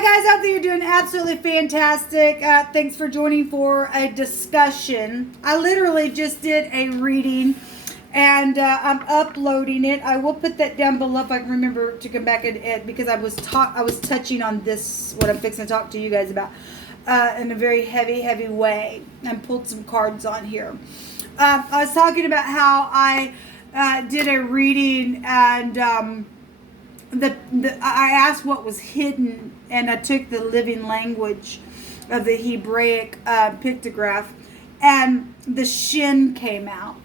Hi guys, I hope that you're doing absolutely fantastic. Thanks for joining for a discussion. I literally just did a reading and I'm uploading it. I will put that down below if I can remember to come back and because I was touching on this, what I'm fixing to talk to you guys about in a very heavy way, and pulled some cards on here. I was talking about how I did a reading and I asked what was hidden, and I took the living language of the Hebraic pictograph, and the shin came out,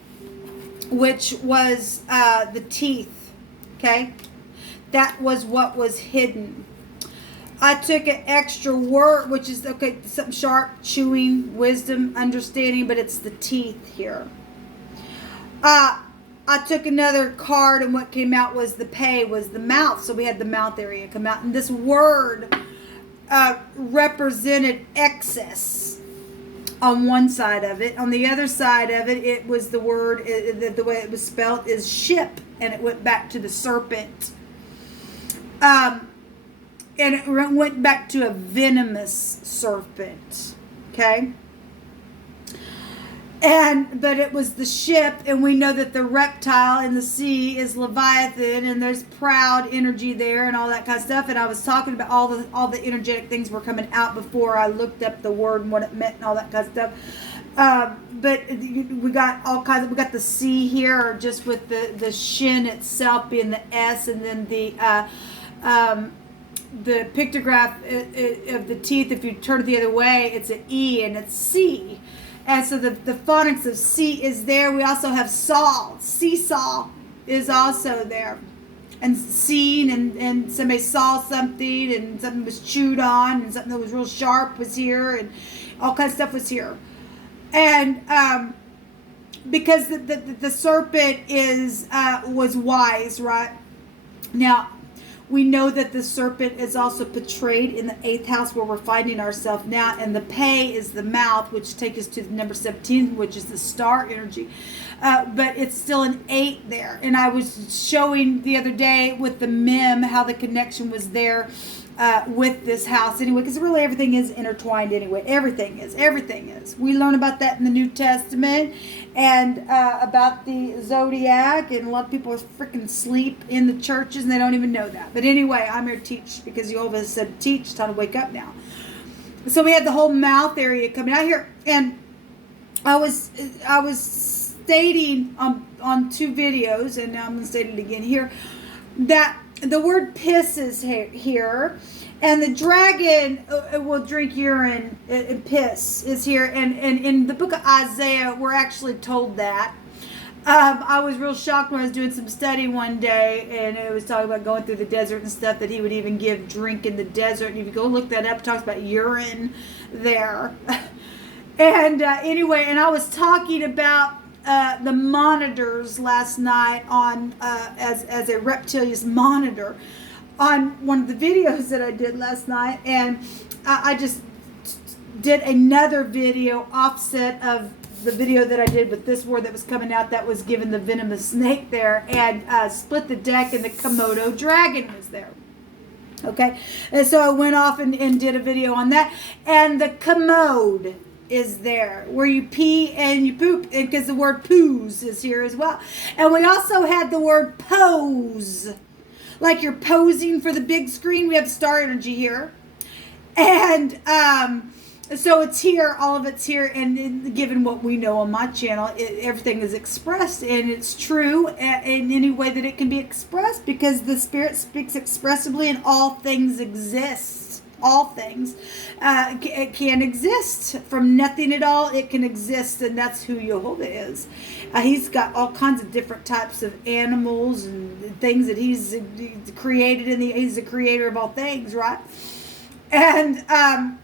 which was the teeth. Okay, that was what was hidden. I took an extra word, which is something sharp, chewing, wisdom, understanding, but it's the teeth here. I took another card, and what came out was the pay, was the mouth. So we had the mouth area come out. And this word represented excess on one side of it. On the other side of it, it was the word, the way it was spelled is ship. And it went back to the serpent. And it went back to a venomous serpent. Okay? But it was the ship, and we know that the reptile in the sea is Leviathan, and there's proud energy there and all that kind of stuff. And I was talking about all the energetic things were coming out before I looked up the word and what it meant and all that kind of stuff. But we got all kinds of, we got the sea here, just with the shin itself being the S, and then the pictograph of the teeth, if you turn it the other way, it's an E and it's C. And so the phonics of C is there. We also have saw. Seesaw is also there. And seen, and somebody saw something, and something was chewed on, and something that was real sharp was here, and all kinds of stuff was here. And because the serpent was wise, right? Now, we know that the serpent is also portrayed in the 8th house where we're finding ourselves now. And the pay is the mouth, which takes us to the number 17, which is the star energy. But it's still an 8 there. And I was showing the other day with the mem how the connection was there with this house anyway. Because really everything is intertwined anyway. Everything is. We learn about that in the New Testament. And about the zodiac, and a lot of people are freaking sleep in the churches and they don't even know that. But anyway, I'm here to teach because Jehovah said teach. It's time to wake up now. So we had the whole mouth area coming out here, and I was stating on 2 videos, and now I'm going to state it again here, that the word piss is here. And the dragon will drink urine and piss is here. And in the book of Isaiah, we're actually told that. I was real shocked when I was doing some study one day, and it was talking about going through the desert and stuff, that he would even give drink in the desert. And if you go look that up, it talks about urine there. And anyway, and I was talking about the monitors last night on as a reptilian monitor on one of the videos that I did last night, and I just did another video offset of the video that I did with this word that was coming out that was given the venomous snake there, and split the deck, and the Komodo dragon was there. Okay, and so I went off and did a video on that, and the commode is there where you pee and you poop, because the word poos is here as well. And we also had the word pose, like you're posing for the big screen. We have star energy here. And so it's here, all of it's here. And given what we know on my channel, everything is expressed, and it's true in any way that it can be expressed, because the Spirit speaks expressively, and all things exist. All things can exist. From nothing at all, it can exist, and that's who Jehovah is. He's got all kinds of different types of animals and things that he's created, and he's the creator of all things, right? And I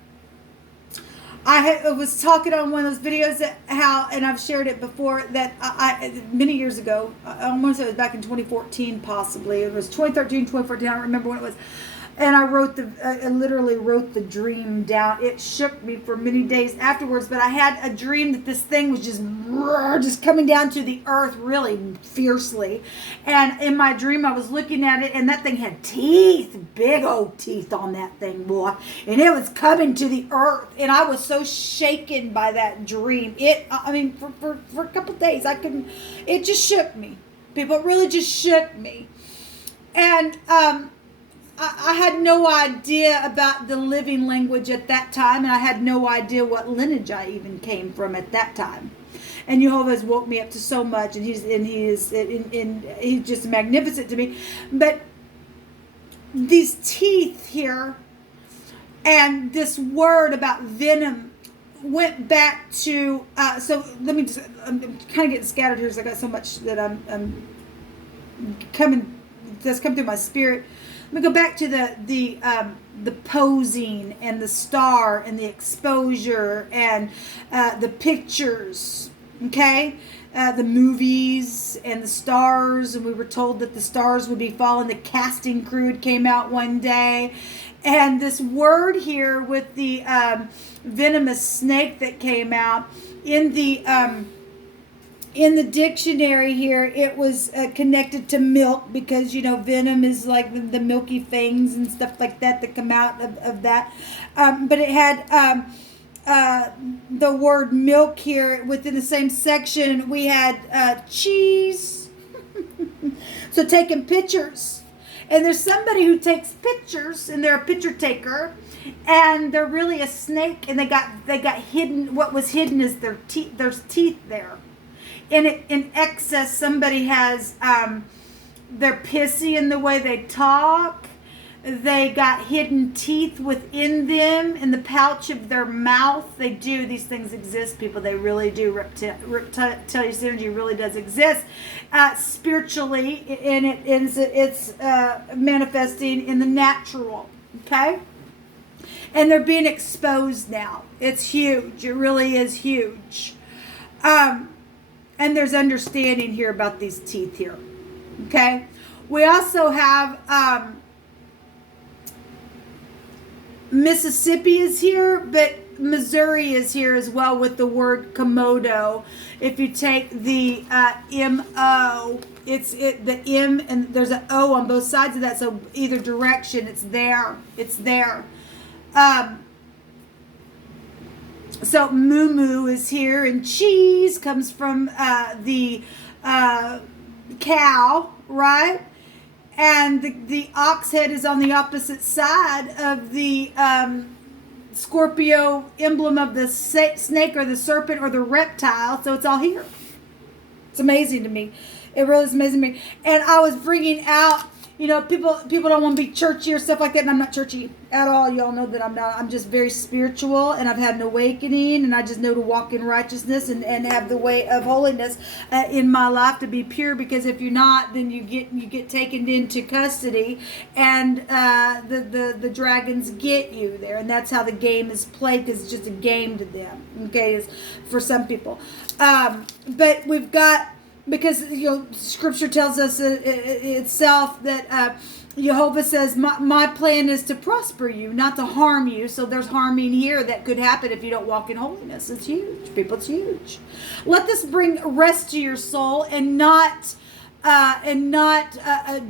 was talking on one of those videos that how, and I've shared it before, that I many years ago, I want to say it was back in 2014 possibly. It was 2013, 2014, I don't remember when it was. And I literally wrote the dream down. It shook me for many days afterwards, but I had a dream that this thing was just coming down to the earth really fiercely. And in my dream, I was looking at it, and that thing had teeth, big old teeth on that thing, boy. And it was coming to the earth, and I was so shaken by that dream. For a couple of days, it just shook me. People, it really just shook me. And, I had no idea about the living language at that time, and I had no idea what lineage I even came from at that time. And Jehovah has woke me up to so much, and he's just magnificent to me. But these teeth here, and this word about venom went back to. So let me just. I'm kind of getting scattered here, because I got so much that I'm coming. That's come through my spirit. Let me go back to the posing and the star and the exposure and the pictures, okay? The movies and the stars, and we were told that the stars would be falling. The casting crew came out one day, and this word here with the venomous snake that came out in the dictionary here, it was connected to milk, because venom is like the milky things and stuff like that come out of that. But it had the word milk here within the same section. We had cheese. So taking pictures, and there's somebody who takes pictures, and they're a picture taker, and they're really a snake, and they got hidden. What was hidden is their teeth. There's teeth there. In excess, somebody has, they're pissy in the way they talk. They got hidden teeth within them, in the pouch of their mouth. They do. These things exist, people. They really do. Reptilian energy really does exist. Spiritually, and it's manifesting in the natural. Okay? And they're being exposed now. It's huge. It really is huge. And there's understanding here about these teeth here. Okay? We also have Mississippi is here, but Missouri is here as well with the word Komodo. If you take the M-O, the M, and there's an O on both sides of that, so either direction, it's there. It's there. So moo is here, and cheese comes from the cow, right? And the ox head is on the opposite side of the Scorpio emblem of the snake or the serpent or the reptile. So it's all here. It's amazing to me. It really is amazing to me. And I was bringing out, people don't want to be churchy or stuff like that, and I'm not churchy at all. Y'all know that I'm not. I'm just very spiritual, and I've had an awakening, and I just know to walk in righteousness and have the way of holiness in my life, to be pure, because if you're not, then you get taken into custody, and the dragons get you there, and that's how the game is played, because it's just a game to them, okay, it's for some people. But we've got, because Scripture tells us itself that Jehovah says, my plan is to prosper you, not to harm you. So there's harming here that could happen if you don't walk in holiness. It's huge, people. It's huge. Let this bring rest to your soul, and not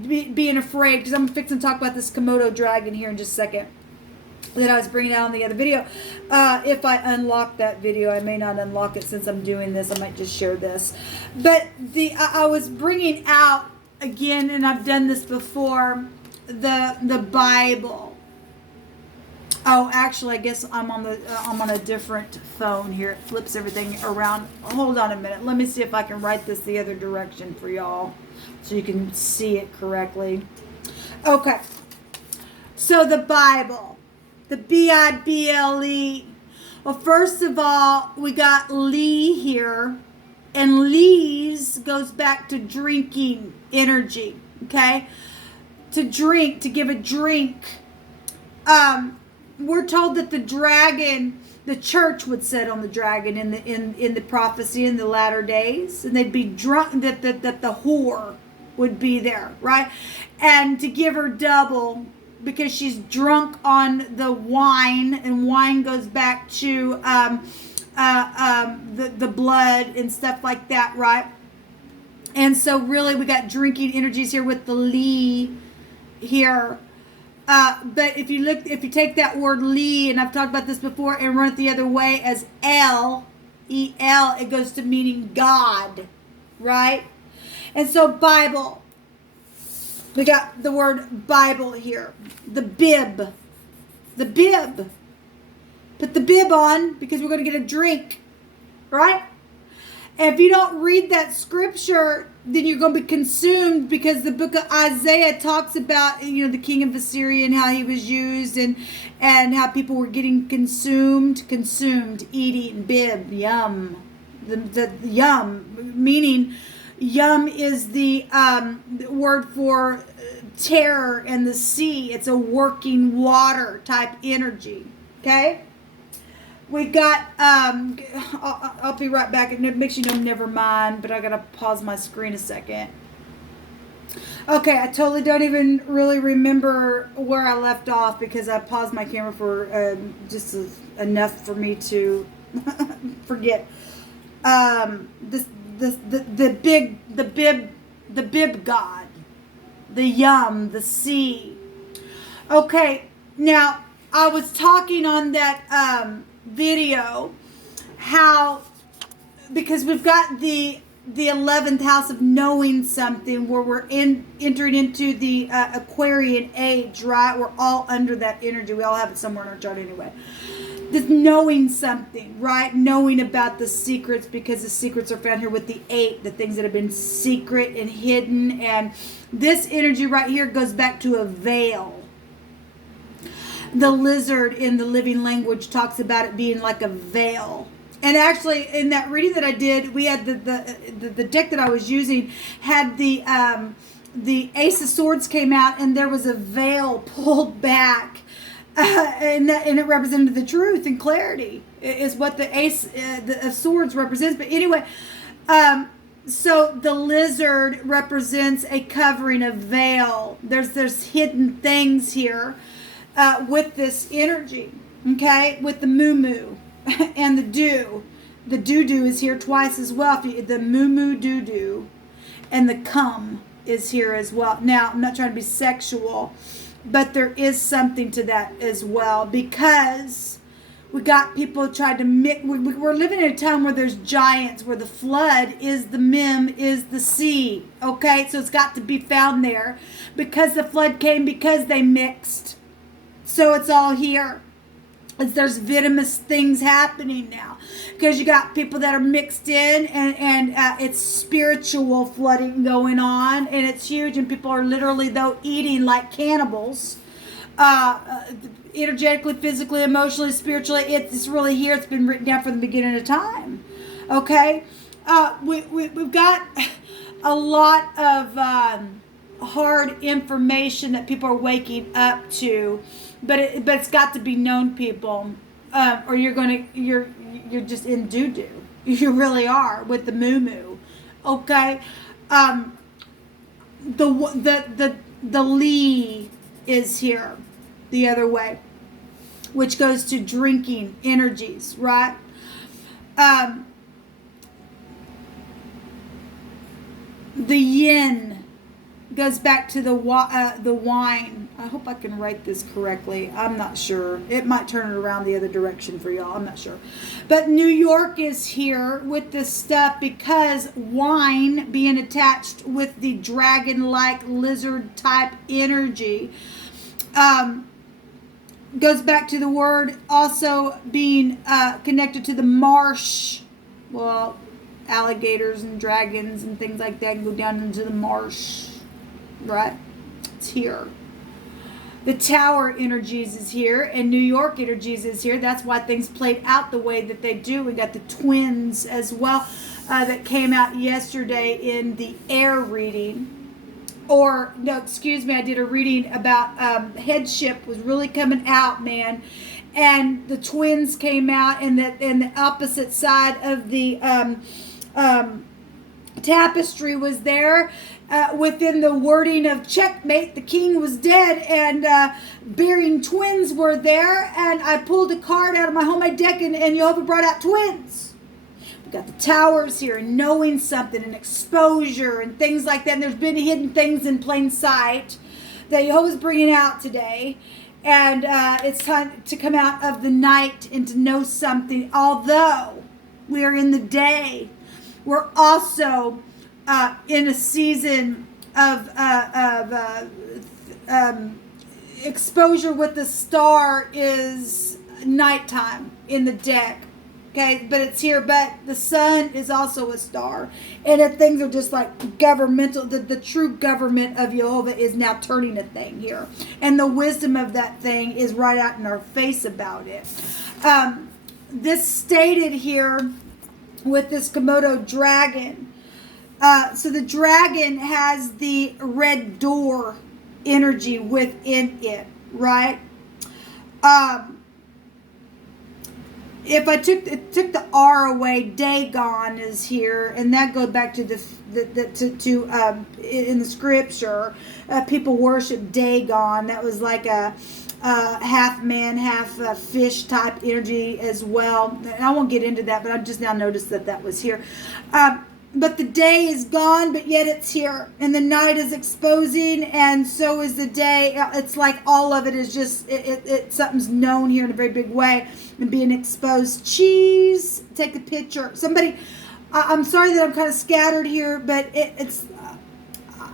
being afraid. Because I'm fixing to talk about this Komodo dragon here in just a second, that I was bringing out on the other video. If I unlock that video, I may not unlock it since I'm doing this. I might just share this. But I was bringing out again, and I've done this before, the Bible. Oh, actually, I guess I'm on a different phone here. It flips everything around. Hold on a minute. Let me see if I can write this the other direction for y'all, so you can see it correctly. Okay. So the Bible. The Bible. Well, first of all, we got Lee here. And Lee's goes back to drinking energy. Okay? To drink, to give a drink. We're told that the dragon, the church would sit on the dragon in the prophecy in the latter days. And they'd be drunk, that the whore would be there, right? And to give her double because she's drunk on the wine, and wine goes back to the blood and stuff like that, right? And so really we got drinking energies here with the Li here. But if you take that word Li, and I've talked about this before, and run it the other way as El, it goes to meaning God, right? And so Bible, we got the word Bible here. The bib. Put the bib on because we're going to get a drink, right? And if you don't read that scripture, then you're going to be consumed, because the book of Isaiah talks about, the king of Assyria and how he was used, and how people were getting consumed, eating, bib, yum. The yum, meaning yum is the word for terror and the sea. It's a working water type energy, okay? We got, I'll be right back. It makes you know, never mind, but I got to pause my screen a second. Okay, I totally don't even really remember where I left off, because I paused my camera for just enough for me to forget. The bib god, the yum, the sea. Okay, now I was talking on that video how, because we've got the 11th house of knowing something, where we're entering into the Aquarian age, right? We're all under that energy. We all have it somewhere in our chart anyway. This knowing something, right? Knowing about the secrets, because the secrets are found here with the 8, the things that have been secret and hidden. And this energy right here goes back to a veil. The lizard in the living language talks about it being like a veil. And actually, in that reading that I did, we had the deck that I was using had the Ace of Swords came out, and there was a veil pulled back, and it represented the truth and clarity. Is what the Ace of Swords represents. But anyway, so the lizard represents a covering, a veil. There's hidden things here. With this energy, okay, with the moo and the do. The do is here twice as well. The moo do, and the come is here as well. Now, I'm not trying to be sexual, but there is something to that as well, because we got people trying to mix. We're living in a time where there's giants, where the flood is the mem, is the sea, okay? So it's got to be found there, because the flood came because they mixed. So it's all here. There's venomous things happening now, because you got people that are mixed in, and it's spiritual flooding going on, and it's huge, and people are literally, though, eating like cannibals, energetically, physically, emotionally, spiritually. It's really here. It's been written down from the beginning of time. Okay, we've got a lot of hard information that people are waking up to. But it's got to be known, people, or you're just in doo-doo. You really are with the moo. Okay, the Li is here, the other way, which goes to drinking energies, right? The Yin goes back to the wine. I hope I can write this correctly. I'm not sure. It might turn it around the other direction for y'all. I'm not sure. But New York is here with this stuff, because wine being attached with the dragon-like lizard-type energy goes back to the word also being connected to the marsh. Well, alligators and dragons and things like that can go down into the marsh. Right? It's here. The Tower energies is here, and New York energies is here. That's why things played out the way that they do. We got the twins as well that came out yesterday in the air reading. Or, no, excuse me, I did a reading about headship was really coming out, man. And the twins came out, and the opposite side of the tapestry was there. within the wording of checkmate, the king was dead, and bearing twins were there, and I pulled a card out of my homemade deck, and Jehovah brought out twins. We got the towers here, and knowing something, and exposure, and things like that, and there's been hidden things in plain sight that Jehovah's bringing out today, and it's time to come out of the night and to know something. Although we are in the day, we're also in a season of exposure with the star is nighttime in the deck. Okay, but it's here. But the sun is also a star. And if things are just like governmental, the true government of Jehovah is now turning a thing here. And the wisdom of that thing is right out in our face about it. This stated here with this Komodo dragon. So the dragon has the red door energy within it, right? If I took the R away, Dagon is here, and that goes back to in the scripture, people worship Dagon. That was like a half man, half fish type energy as well. And I won't get into that, but I just now noticed that was here. But the day is gone, but yet it's here. And the night is exposing, and so is the day. It's like all of it is just, something's known here in a very big way and being exposed. Cheese, take a picture. Somebody, I'm sorry that I'm kind of scattered here, but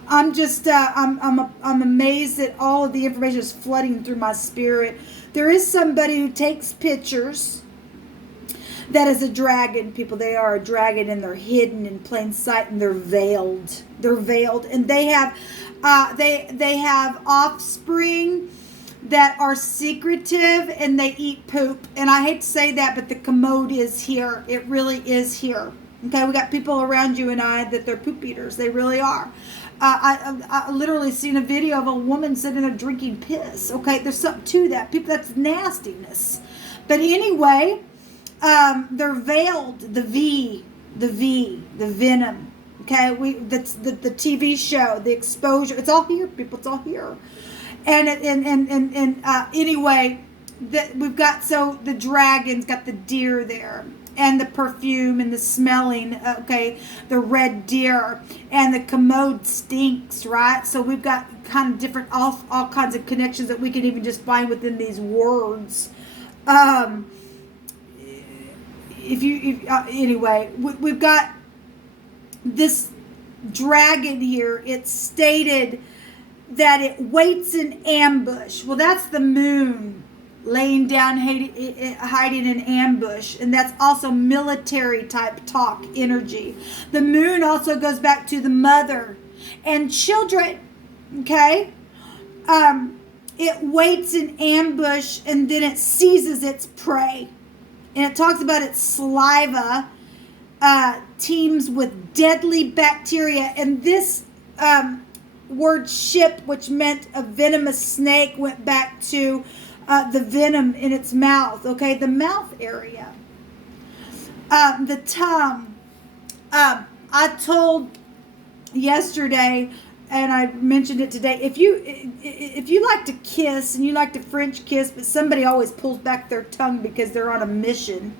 I'm just, I'm amazed that all of the information is flooding through my spirit. There is somebody who takes pictures. That is a dragon, people. They are a dragon, and they're hidden in plain sight, and they're veiled. They're veiled, and they have offspring that are secretive, and they eat poop. And I hate to say that, but the Komodo is here. It really is here. Okay, we got people around you and I that they're poop eaters. They really are. I literally seen a video of a woman sitting there drinking piss. Okay, there's something to that. People, that's nastiness. But anyway. They're veiled. The venom. Okay, that's the TV show, the exposure. It's all here, people. It's all here. And anyway, we've got, so the dragon's got the deer there, and the perfume and the smelling. Okay, the red deer, and the Komodo stinks, right? So we've got kind of different all kinds of connections that we can even just find within these words. Anyway, we've got this dragon here. It's stated that it waits in ambush. Well, that's the moon laying down, hiding in ambush, and that's also military type talk energy. The moon also goes back to the mother and children. Okay, it waits in ambush, and then it seizes its prey. And it talks about its saliva teems with deadly bacteria. And this word ship, which meant a venomous snake, went back to the venom in its mouth. Okay, the mouth area. The tongue. I told yesterday, and I mentioned it today, if you like to kiss and you like to French kiss, but somebody always pulls back their tongue because they're on a mission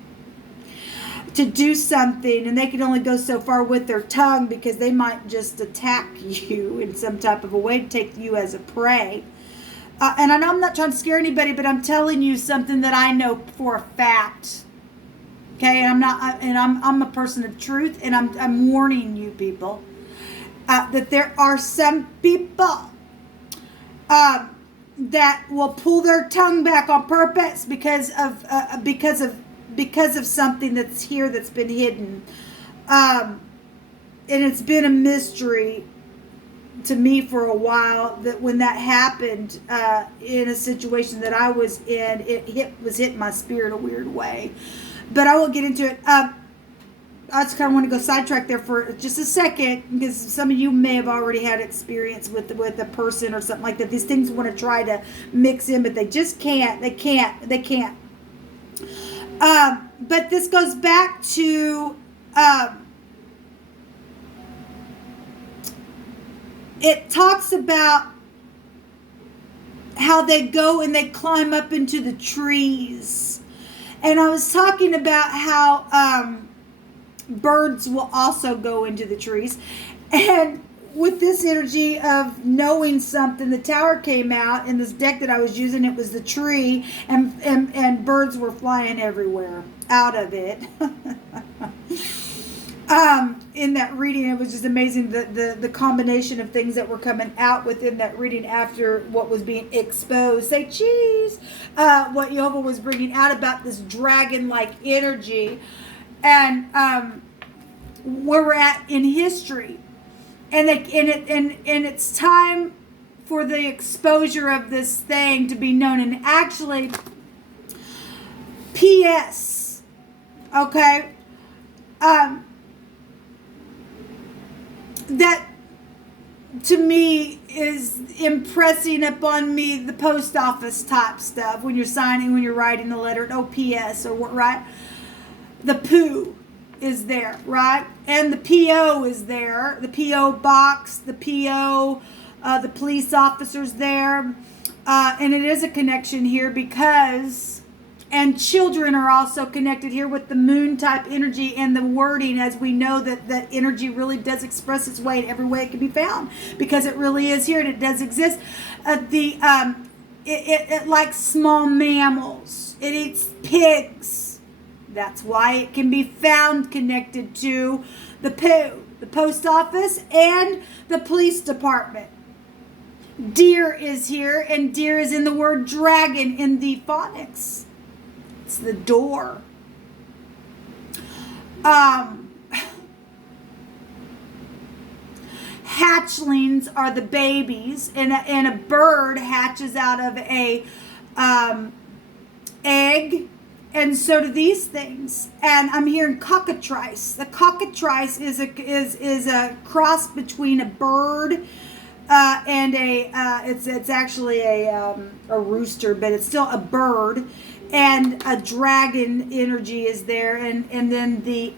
to do something, and they can only go so far with their tongue because they might just attack you in some type of a way to take you as a prey. And I know I'm not trying to scare anybody, but I'm telling you something that I know for a fact. Okay, and I'm a person of truth, and I'm warning you people. That there are some people that will pull their tongue back on purpose because of something that's here that's been hidden, and it's been a mystery to me for a while. That when that happened in a situation that I was in, it was hitting my spirit a weird way, but I won't get into it. I just kind of want to go sidetrack there for just a second, because some of you may have already had experience with a person or something like that. These things want to try to mix in, but they just can't. They can't. But this goes back to it talks about how they go and they climb up into the trees. And I was talking about how birds will also go into the trees. And with this energy of knowing something, the tower came out in this deck that I was using. It was the tree, and birds were flying everywhere out of it. In that reading, it was just amazing the combination of things that were coming out within that reading after what was being exposed. Say cheese! What Jehovah was bringing out about this dragon-like energy, and where we're at in history, and it's time for the exposure of this thing to be known. And actually, P.S. Okay. That to me is impressing upon me the post office type stuff when you're signing, when you're writing the letter, OPS or what, right? The poo is there, right? And the PO is there, the PO box, the PO, the police officers there, and it is a connection here because. And children are also connected here with the moon type energy and the wording, as we know that energy really does express its way in every way it can be found, because it really is here and it does exist. It likes small mammals. It eats pigs. That's why it can be found connected to the poo, the post office, and the police department. Deer is here, and deer is in the word dragon in the phonics. It's the door. Hatchlings are the babies, and a bird hatches out of a egg, and so do these things. And I'm hearing cockatrice. The cockatrice is a cross between a bird and it's actually a rooster, but it's still a bird. And a dragon energy is there, and then the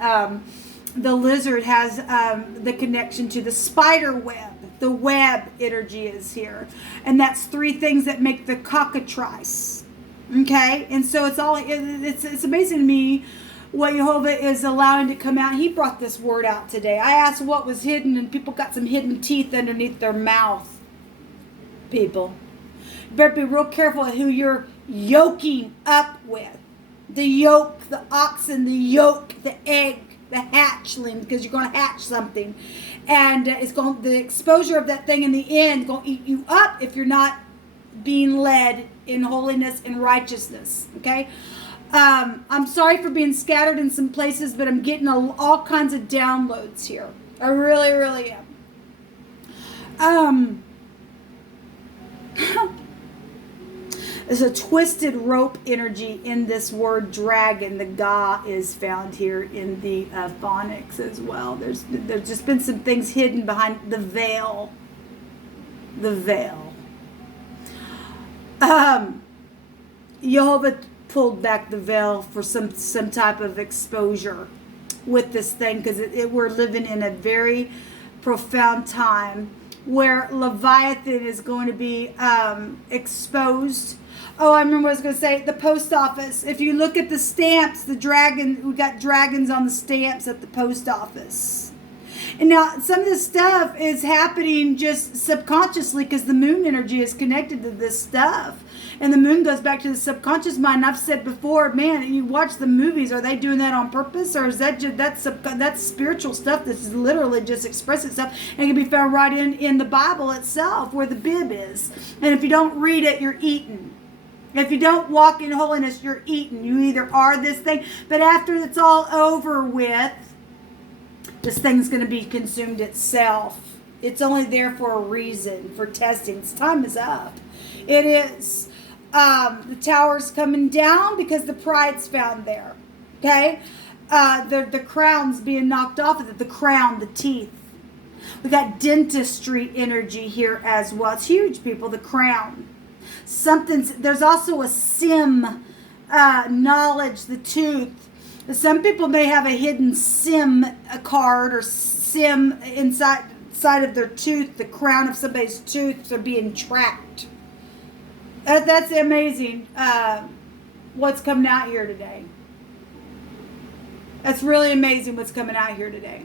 lizard has the connection to the spider web. The web energy is here, and that's three things that make the cockatrice. Okay, and so it's amazing to me what Jehovah is allowing to come out. He brought this word out today. I asked what was hidden, and people got some hidden teeth underneath their mouth. People, you better be real careful at who you're yoking up with. The yoke, the oxen, the yoke, the egg, the hatchling, because you're going to hatch something, and the exposure of that thing in the end going to eat you up if you're not being led in holiness and righteousness. Okay, I'm sorry for being scattered in some places, but I'm getting all kinds of downloads here. I really, really am. There's a twisted rope energy in this word dragon. The Ga is found here in the phonics as well. There's just been some things hidden behind the veil. The veil. Jehovah pulled back the veil for some type of exposure with this thing, because we're living in a very profound time where Leviathan is going to be exposed. Oh, I remember what I was going to say. The post office. If you look at the stamps, we got dragons on the stamps at the post office. And now some of this stuff is happening just subconsciously because the moon energy is connected to this stuff. And the moon goes back to the subconscious mind. I've said before, man, you watch the movies, are they doing that on purpose? Or is that just, that's spiritual stuff that's literally just express itself and can be found right in the Bible itself where the bib is. And if you don't read it, you're eaten. If you don't walk in holiness, you're eaten. You either are this thing, but after it's all over with, this thing's going to be consumed itself. It's only there for a reason, for testing. Its time is up. It is. The tower's coming down because the pride's found there. Okay? The crown's being knocked off of it. The crown, the teeth. We got dentistry energy here as well. It's huge, people. The crown. There's also a sim knowledge, the tooth. Some people may have a hidden sim card or sim inside side of their tooth, the crown of somebody's tooth, are being tracked. That's amazing. What's coming out here today? That's really amazing what's coming out here today.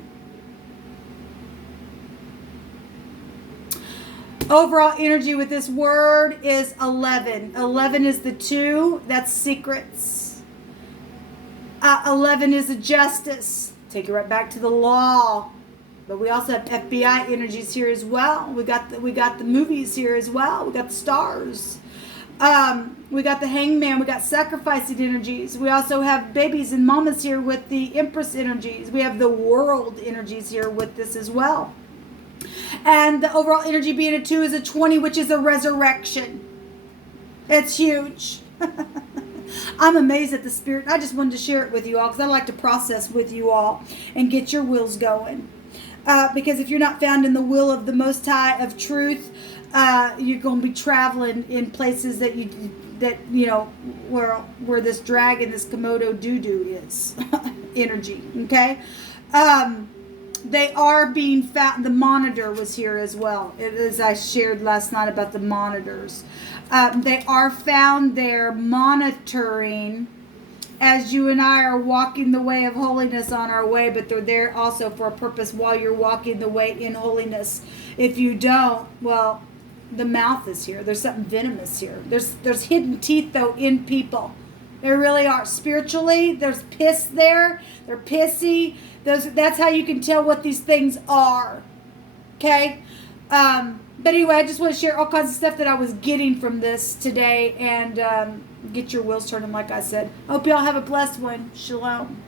Overall energy with this word is 11. 11 is the 2. That's secrets. 11 is a justice. Take it right back to the law. But we also have FBI energies here as well. We got the movies here as well. We got the stars. We got the hangman. We got sacrificing energies. We also have babies and mamas here with the empress energies. We have the world energies here with this as well. And the overall energy being a 2 is a 20, which is a resurrection. It's huge. I'm amazed at the spirit. I just wanted to share it with you all because I like to process with you all and get your wills going. Because if you're not found in the will of the Most High of truth, you're going to be traveling in places that where this dragon, this Komodo doo-doo is energy. Okay. They are being found. The monitor was here as well, as I shared last night about the monitors. They are found there monitoring as you and I are walking the way of holiness on our way, but they're there also for a purpose while you're walking the way in holiness. If you don't, well, the mouth is here. There's something venomous here. There's hidden teeth, though, in people. There really are. Spiritually, there's piss there. They're pissy. That's how you can tell what these things are. Okay? But anyway, I just want to share all kinds of stuff that I was getting from this today and get your wheels turning, like I said. Hope y'all have a blessed one. Shalom.